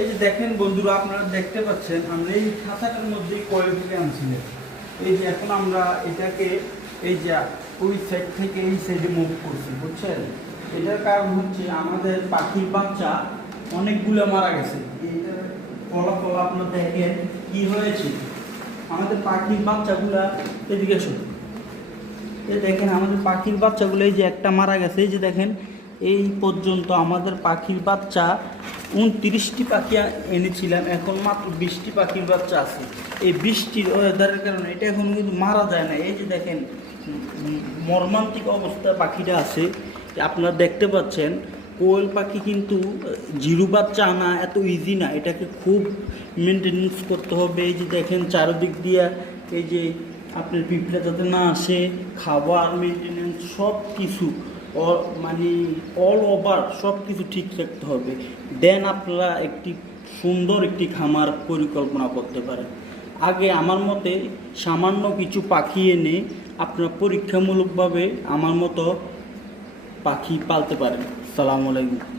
এই যে দেখেন বন্ধুরা, আপনারা দেখতে পাচ্ছেন, আমরা এই খাঁচাটার মধ্যে কয়েল থেকে আনছিলেন। এই যে এখন আমরা এটাকে এই যে ওই সাইড থেকে এই সাইডে মুভ করছি, বুঝছেন? এটার কারণ হচ্ছে আমাদের পাখির বাচ্চা অনেকগুলো মারা গেছে। এইটার ফলাফল আপনার দেখেন কি হয়েছে। আমাদের পাখির বাচ্চাগুলা, এদিকে আসুন। এই দেখেন, আমাদের পাখির বাচ্চাগুলো এই যে একটা মারা গেছে। এই যে দেখেন এই পর্যন্ত আমাদের পাখির বাচ্চা উনত্রিশটি পাখি এনেছিলাম, এখন মাত্র বিশটি পাখির বাচ্চা আছে। এই বৃষ্টির ওয়েদারের কারণে এটা এখন কিন্তু মারা যায় না। এই যে দেখেন, মর্মান্তিক অবস্থায় পাখিটা আছে। আপনারা দেখতে পাচ্ছেন, কোয়েল পাখি কিন্তু জিরু বাচ্চা আনা এত ইজি না। এটাকে খুব মেনটেনেন্স করতে হবে। এই যে দেখেন, চারদিক দিয়ে এই যে আপনার পিঁপড়া যাতে না আসে, খাবার মেনটেনেন্স সব কিছু মানে অল ওভার সব কিছু ঠিক রাখতে হবে। দেন আপনারা একটি সুন্দর একটি খামার পরিকল্পনা করতে পারেন। আগে আমার মতে সামান্য কিছু পাখি এনে আপনারা পরীক্ষামূলকভাবে আমার মতো পাখি পালতে পারেন। সালাম আলাইকুম।